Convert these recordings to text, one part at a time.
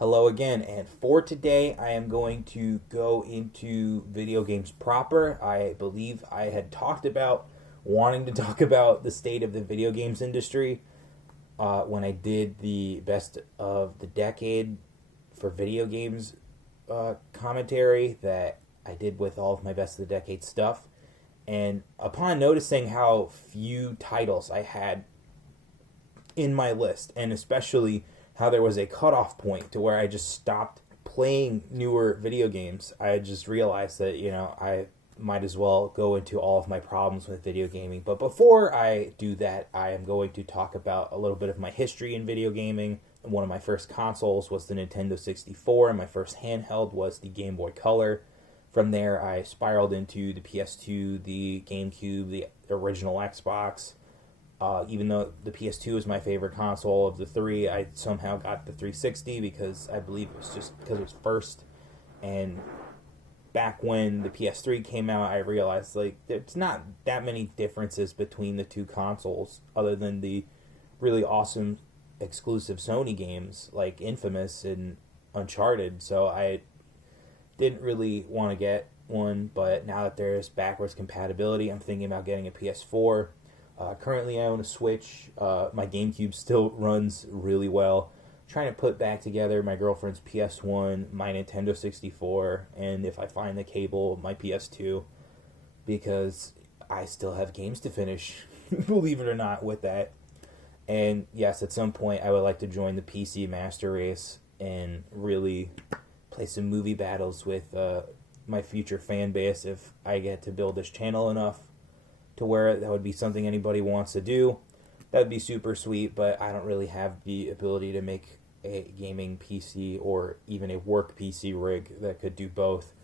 Hello again, and for today I am going to go into video games proper. I believe I had talked about wanting to talk about the state of the video games industry when I did the best of the decade for video games commentary that I did with all of my best of the decade stuff. And upon noticing how few titles I had in my list, and especially how there was a cutoff point to where I just stopped playing newer video games, I just realized that, I might as well go into all of my problems with video gaming. But before I do that, I am going to talk about a little bit of my history in video gaming. One of my first consoles was the Nintendo 64, and my first handheld was the Game Boy Color. From there, I spiraled into the PS2, the GameCube, the original Xbox. Even though the PS2 is my favorite console of the three, I somehow got the 360 because I believe it was just because it was first. And back when the PS3 came out, I realized there's not that many differences between the two consoles other than the really awesome exclusive Sony games like Infamous and Uncharted. So I didn't really want to get one, but now that there's backwards compatibility, I'm thinking about getting a PS4. Currently, I own a Switch. My GameCube still runs really well. Trying to put back together my girlfriend's PS1, my Nintendo 64, and if I find the cable, my PS2, because I still have games to finish, believe it or not, with that. And yes, at some point, I would like to join the PC Master Race and really play some movie battles with my future fan base if I get to build this channel enough to where that would be something anybody wants to do. That would be super sweet, but I don't really have the ability to make a gaming PC or even a work PC rig that could do both.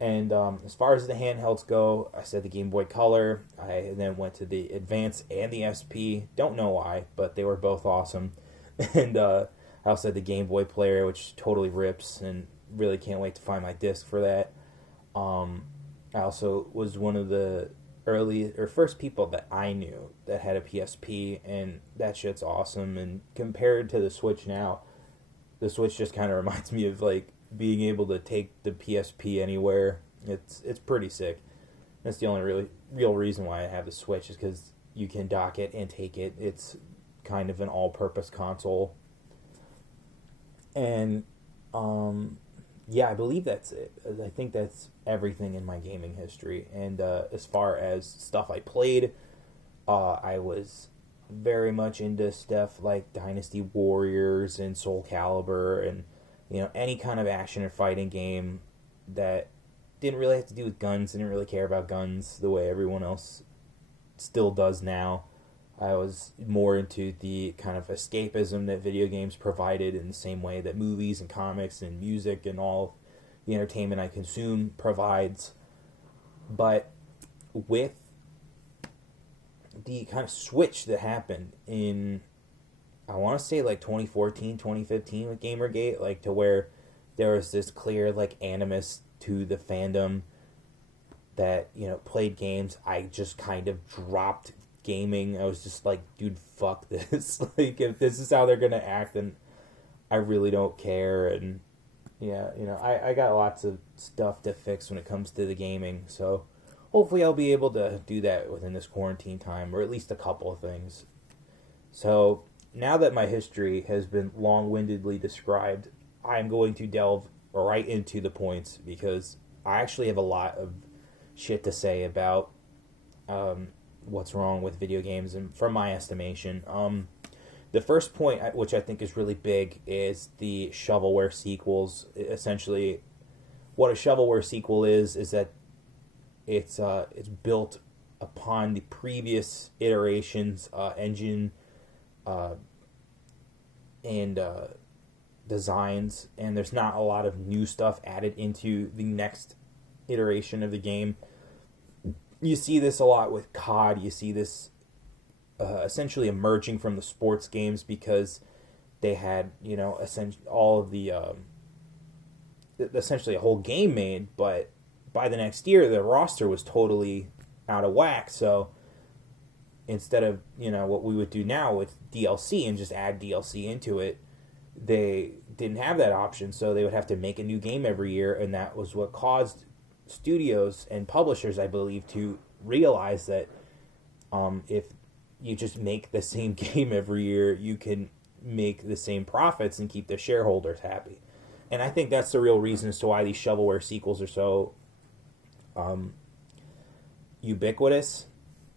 And as far as the handhelds go, I said the Game Boy Color. I then went to the Advance and the SP. Don't know why, but they were both awesome. And I also had the Game Boy Player, which totally rips, and really can't wait to find my disc for that. I also was one of the first people that I knew that had a PSP, and that shit's awesome. And compared to the Switch now, the Switch just kind of reminds me of being able to take the PSP anywhere. It's pretty sick. That's the only real reason why I have the Switch, is because you can dock it and take it. It's kind of an all-purpose console. And yeah, I believe that's it. I think that's everything in my gaming history. And as far as stuff I played, I was very much into stuff like Dynasty Warriors and Soul Calibur, and any kind of action or fighting game that didn't really have to do with guns. Didn't really care about guns the way everyone else still does now. I was more into the kind of escapism that video games provided in the same way that movies and comics and music and all the entertainment I consume provides. But with the kind of switch that happened in, I want to say 2014, 2015 with Gamergate, to where there was this clear animus to the fandom that, played games, I just kind of dropped gaming. I was just like, dude, fuck this. If this is how they're gonna act, then I really don't care. And yeah, I got lots of stuff to fix when it comes to the gaming, so hopefully I'll be able to do that within this quarantine time, or at least a couple of things. So now that my history has been long-windedly described, I'm going to delve right into the points, because I actually have a lot of shit to say about what's wrong with video games, and from my estimation. The first point, which I think is really big, is the shovelware sequels. Essentially, what a shovelware sequel is that it's built upon the previous iterations, engine, and designs, and there's not a lot of new stuff added into the next iteration of the game. You see this a lot with COD. You see this essentially emerging from the sports games, because they had, all of the essentially a whole game made, but by the next year the roster was totally out of whack. So instead of what we would do now with DLC and just add DLC into it, they didn't have that option, so they would have to make a new game every year, and that was what caused studios and publishers, I believe, to realize that if you just make the same game every year, you can make the same profits and keep the shareholders happy. And I think that's the real reason as to why these shovelware sequels are so ubiquitous,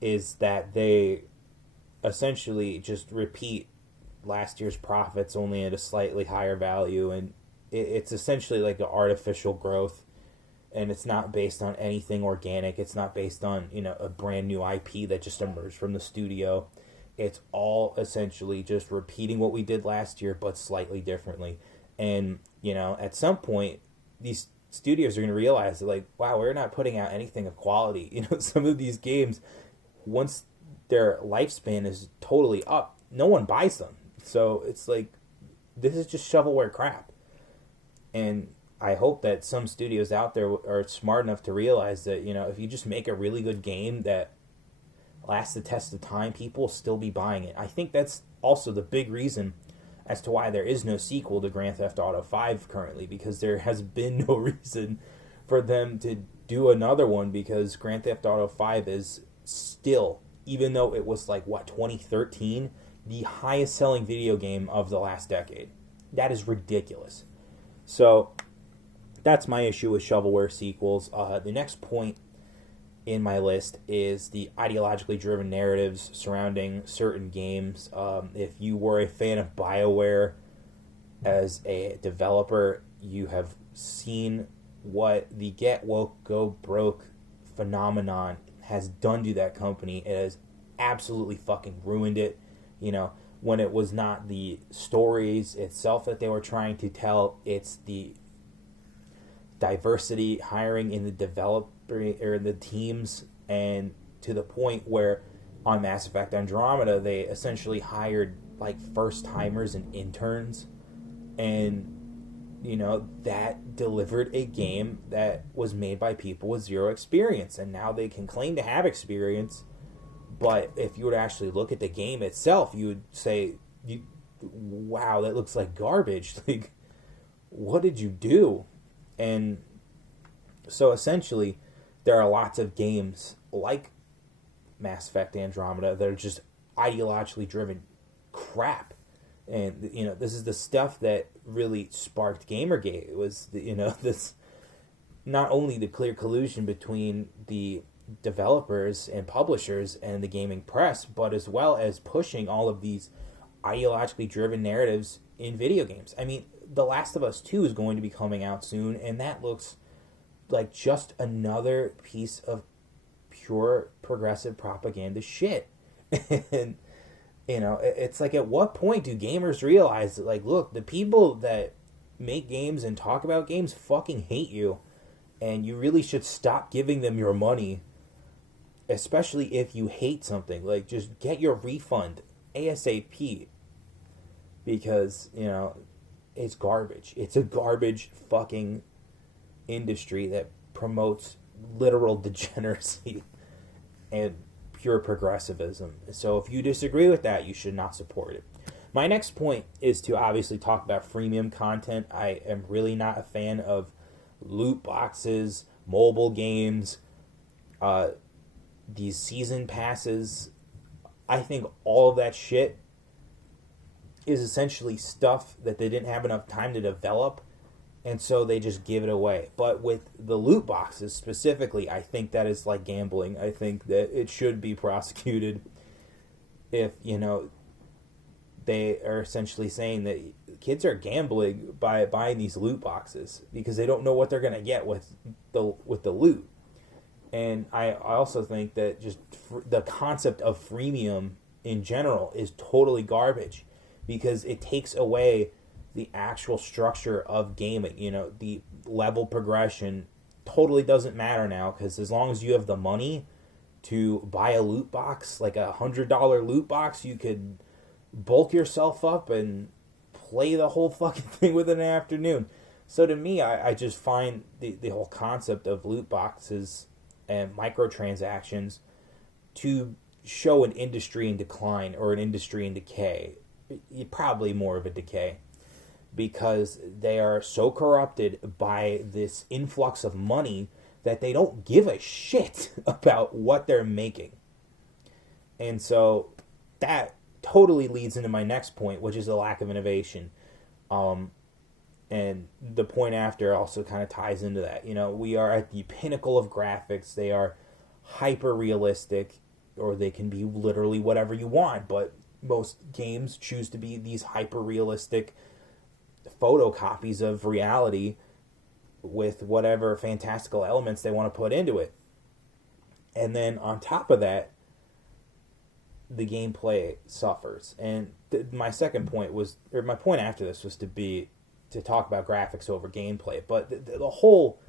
is that they essentially just repeat last year's profits only at a slightly higher value, and it's essentially like an artificial growth, and it's not based on anything organic. It's not based on, a brand new IP that just emerged from the studio. It's all essentially just repeating what we did last year, but slightly differently. And, at some point, these studios are going to realize that, like, wow, we're not putting out anything of quality. Some of these games, once their lifespan is totally up, no one buys them. So it's like, this is just shovelware crap. And I hope that some studios out there are smart enough to realize that, if you just make a really good game that lasts the test of time, people will still be buying it. I think that's also the big reason as to why there is no sequel to Grand Theft Auto 5 currently, because there has been no reason for them to do another one, because Grand Theft Auto 5 is still, even though it was 2013, the highest selling video game of the last decade. That is ridiculous. So that's my issue with shovelware sequels. The next point in my list is the ideologically driven narratives surrounding certain games. If you were a fan of BioWare as a developer, you have seen what the get woke, go broke phenomenon has done to that company. It has absolutely fucking ruined it. When it was not the stories itself that they were trying to tell, it's the diversity, hiring in the developer or the teams, and to the point where on Mass Effect Andromeda they essentially hired first timers and interns, and that delivered a game that was made by people with zero experience, and now they can claim to have experience, but if you were to actually look at the game itself, you would say, wow, that looks like garbage. What did you do? And so essentially, there are lots of games like Mass Effect Andromeda that are just ideologically driven crap. And, this is the stuff that really sparked Gamergate. It was, this, not only the clear collusion between the developers and publishers and the gaming press, but as well as pushing all of these ideologically driven narratives in video games. I mean, The Last of Us 2 is going to be coming out soon, and that looks like just another piece of pure progressive propaganda shit. And, it's like, at what point do gamers realize that, look, the people that make games and talk about games fucking hate you, and you really should stop giving them your money, especially if you hate something. Just get your refund ASAP, because, it's garbage. It's a garbage fucking industry that promotes literal degeneracy and pure progressivism. So if you disagree with that, you should not support it. My next point is to obviously talk about freemium content. I am really not a fan of loot boxes, mobile games, these season passes. I think all of that shit is essentially stuff that they didn't have enough time to develop, and so they just give it away. But with the loot boxes specifically, I think that is like gambling. I think that it should be prosecuted if, they are essentially saying that kids are gambling by buying these loot boxes because they don't know what they're going to get with the loot. And I also think that just the concept of freemium in general is totally garbage, because it takes away the actual structure of gaming. The level progression totally doesn't matter now, because as long as you have the money to buy a loot box, like a $100 loot box, you could bulk yourself up and play the whole fucking thing within an afternoon. So to me, I just find the whole concept of loot boxes and microtransactions to show an industry in decline or an industry in decay. Probably more of a decay. because they are so corrupted by this influx of money that they don't give a shit about what they're making. And so that totally leads into my next point, which is the lack of innovation. And the point after also kind of ties into that. We are at the pinnacle of graphics. They are hyper realistic, or they can be literally whatever you want, but most games choose to be these hyper realistic photocopies of reality with whatever fantastical elements they want to put into it. And then on top of that, the gameplay suffers. And my second point was, or my point after this was to talk about graphics over gameplay. But the whole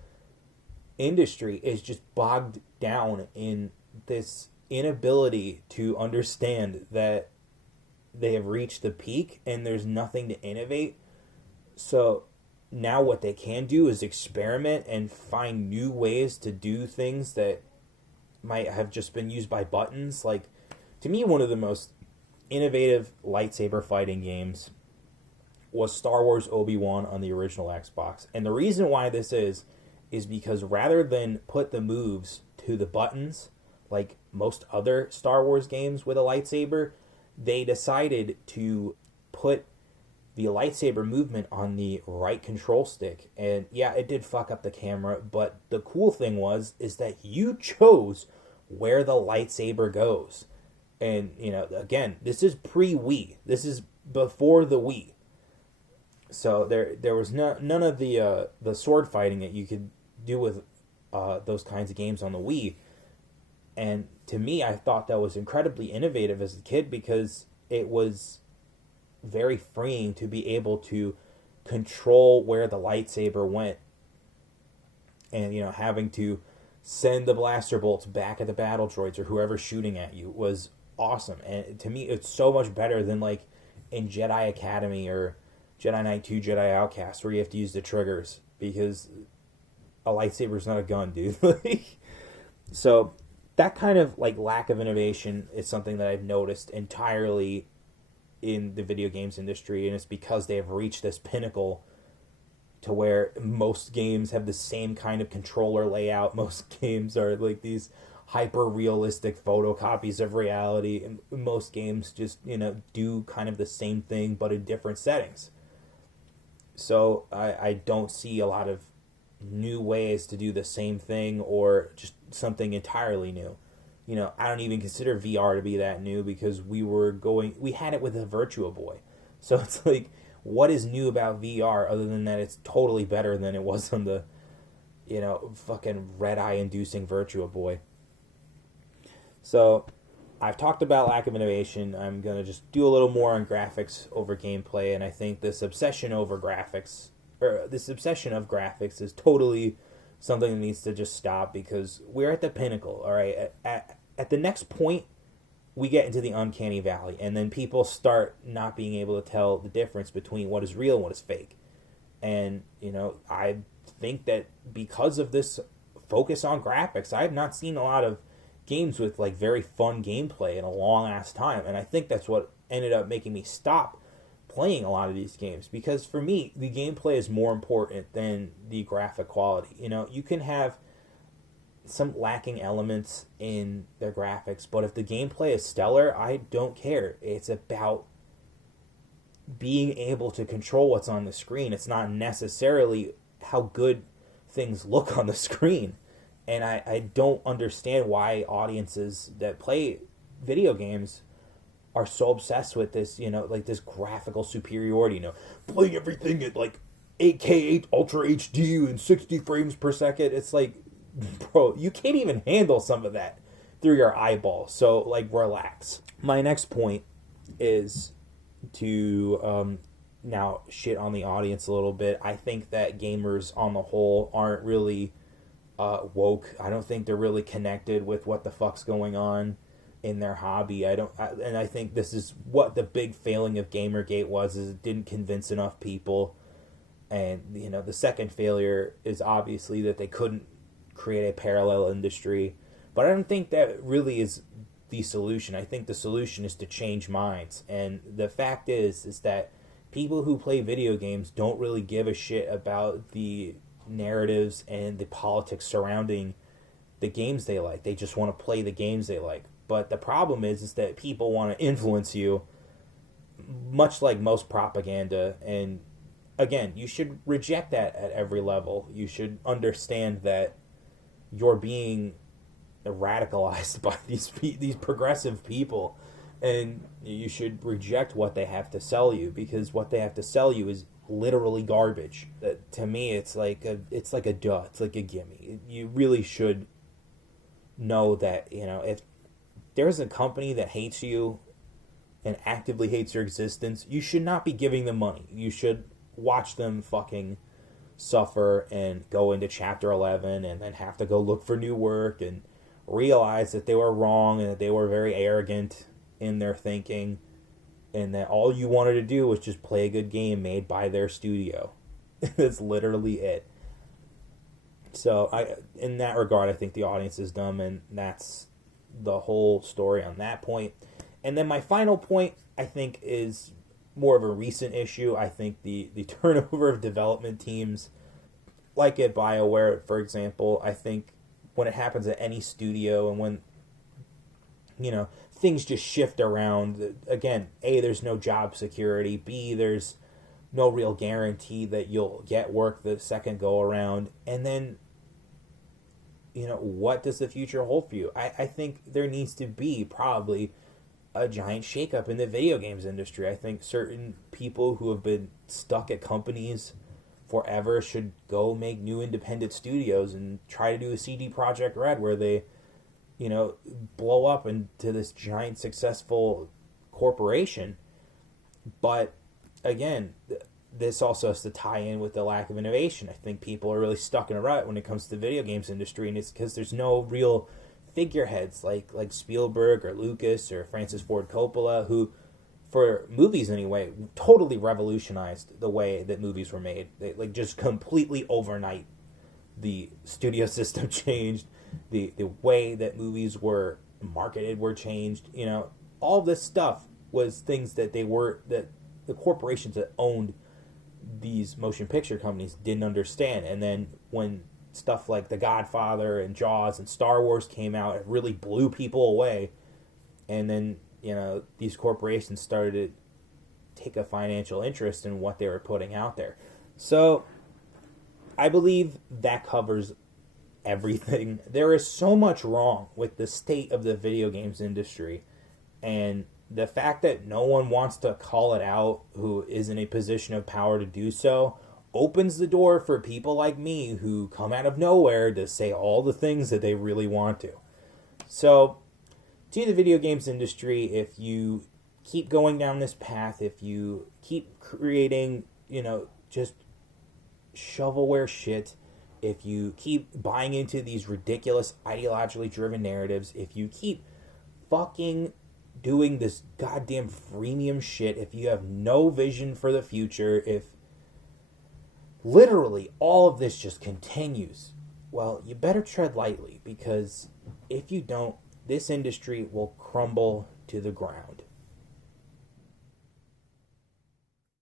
industry is just bogged down in this inability to understand that they have reached the peak and there's nothing to innovate. So now what they can do is experiment and find new ways to do things that might have just been used by buttons. Like, to me, one of the most innovative lightsaber fighting games was Star Wars Obi-Wan on the original Xbox. And the reason why this is because rather than put the moves to the buttons, like most other Star Wars games with a lightsaber, they decided to put the lightsaber movement on the right control stick. And yeah, it did fuck up the camera, but the cool thing is that you chose where the lightsaber goes. And, again, this is pre-Wii. This is before the Wii. So there was none of the sword fighting that you could do with those kinds of games on the Wii. And to me, I thought that was incredibly innovative as a kid, because it was very freeing to be able to control where the lightsaber went, and having to send the blaster bolts back at the battle droids or whoever's shooting at you was awesome. And to me, it's so much better than like in Jedi Academy or Jedi Knight 2, Jedi Outcast, where you have to use the triggers, because a lightsaber is not a gun, dude. So that kind of like lack of innovation is something that I've noticed entirely in the video games industry, and it's because they have reached this pinnacle to where most games have the same kind of controller layout. Most games are like these hyper realistic photocopies of reality, and most games just do kind of the same thing but in different settings. So I don't see a lot of new ways to do the same thing, or just something entirely new. I don't even consider VR to be that new, because we had it with a Virtua Boy. So it's like, what is new about VR other than that it's totally better than it was on the, fucking red eye inducing Virtua Boy. So I've talked about lack of innovation. I'm going to just do a little more on graphics over gameplay, and I think this obsession of graphics is totally something that needs to just stop, because we're at the pinnacle, all right? At the next point, we get into the uncanny valley, and then people start not being able to tell the difference between what is real and what is fake. And, I think that because of this focus on graphics, I have not seen a lot of games with like very fun gameplay in a long ass time, and I think that's what ended up making me stop playing a lot of these games, because for me the gameplay is more important than the graphic quality. You can have some lacking elements in the graphics, but if the gameplay is stellar, I don't care. It's about being able to control what's on the screen. It's not necessarily how good things look on the screen. And I don't understand why audiences that play video games are so obsessed with this, like this graphical superiority, playing everything at like 8K, Ultra HD and 60 frames per second. It's like, bro, you can't even handle some of that through your eyeballs. So, like, relax. My next point is to now shit on the audience a little bit. I think that gamers on the whole aren't really woke. I don't think they're really connected with what the fuck's going on in their hobby. And I think this is what the big failing of Gamergate was, is it didn't convince enough people. And, the second failure is obviously that they couldn't create a parallel industry. But I don't think that really is the solution. I think the solution is to change minds. And the fact is that people who play video games don't really give a shit about the narratives and the politics surrounding the games they like. They just want to play the games they like. But the problem is that people want to influence you, much like most propaganda. And again, you should reject that at every level. You should understand that you're being radicalized by these progressive people, and you should reject what they have to sell you, because what they have to sell you is literally garbage. To me, it's like a duh. It's like a gimme. You really should know that, if there's a company that hates you and actively hates your existence, you should not be giving them money. You should watch them fucking suffer and go into chapter 11 and then have to go look for new work and realize that they were wrong and that they were very arrogant in their thinking, and that all you wanted to do was just play a good game made by their studio. That's literally it. So in that regard, I think the audience is dumb, and that's the whole story on that point. And then my final point, I think, is more of a recent issue. I think the turnover of development teams, like at BioWare, for example, I think when it happens at any studio and when, things just shift around, again, A, there's no job security, B, there's no real guarantee that you'll get work the second go around, and then, what does the future hold for you? I think there needs to be probably a giant shakeup in the video games industry. I think certain people who have been stuck at companies forever should go make new independent studios and try to do a CD Projekt Red where they, blow up into this giant successful corporation. But again, this also has to tie in with the lack of innovation. I think people are really stuck in a rut when it comes to the video games industry, and it's because there's no real figureheads like Spielberg or Lucas or Francis Ford Coppola, who, for movies anyway, totally revolutionized the way that movies were made. They just completely overnight, the studio system changed, the way that movies were marketed were changed. All this stuff was things that that the corporations that owned these motion picture companies didn't understand. And then when stuff like The Godfather and Jaws and Star Wars came out, it really blew people away. And then, these corporations started to take a financial interest in what they were putting out there. So I believe that covers everything. There is so much wrong with the state of the video games industry, and the fact that no one wants to call it out who is in a position of power to do so opens the door for people like me who come out of nowhere to say all the things that they really want to. So, to the video games industry, if you keep going down this path, if you keep creating, just shovelware shit, if you keep buying into these ridiculous ideologically driven narratives, if you keep fucking doing this goddamn freemium shit, if you have no vision for the future, if literally all of this just continues, well, you better tread lightly, because if you don't, this industry will crumble to the ground.